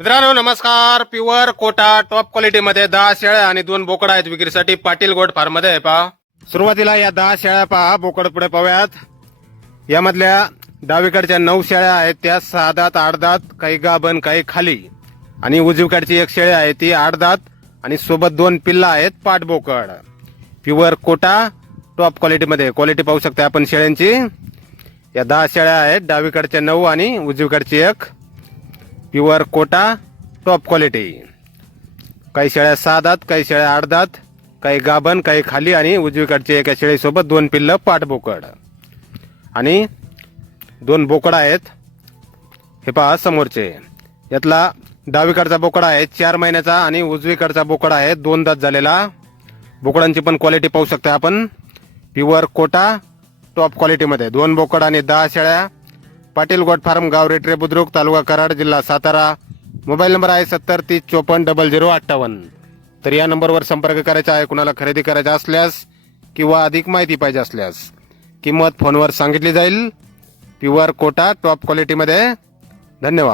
मित्रांनो नमस्कार. Pure Kota top quality मध्ये 10 शेळ्या आणि 2 बोकड आहेत विक्रीसाठी. पाटील गोट फार्म मध्ये आहे पहा. सुरुवातीला या 10 शेळ्या पहा, बोकड पुढे पाहूयात. यामधल्या डावीकडच्या 9 शेळ्या आहेत त्या 6 दात 8 दात, काही गाभण काही खाली, आणि उजवीकडची एक शेळी आहे ती 8 दात आणि सोबत 2 पिल्ला आहेत पाट बोकड. प्युअर कोटा टॉप क्वालिटी मध्ये. क्वालिटी पाहू शकता आपण शेळ्यांची. या 10 शेळ्या आहेत, डावीकडच्या 9 आणि उजवीकडची एक. Pure Kota top quality. काही शेळ्या 6 दात, काही शेळ्या 8 दात, काही गाभण काही खाली, आणि उजवीकडची एका शेळीसोबत 2 पिल्ल पाट बोकड आणि 2 बोकड आहेत. हे पहा समोरचे. यातला डावीकडचा बोकड आहे 4 महिन्याचा आणि उजवीकडचा बोकड आहे 2 दात झालेला. बोकडांची पण क्वालिटी पाहू शकता आपण. प्युअर कोटा टॉप क्वालिटी मध्ये 2 बोकड आणि 10 शेळ्या. पाटील गोट फार्म, गाव रेटरे बुद्रुक, तालुका कराड, जिल्हा सातारा. मोबाईल नंबर आहे 7030540058. तर या नंबरवर संपर्क करायचा आहे कुणाला खरेदी करायचा असल्यास किंवा अधिक माहिती पाहिजे असल्यास. किंमत फोनवर सांगितली जाईल. प्युअर कोटा टॉप क्वालिटी मध्ये. धन्यवाद.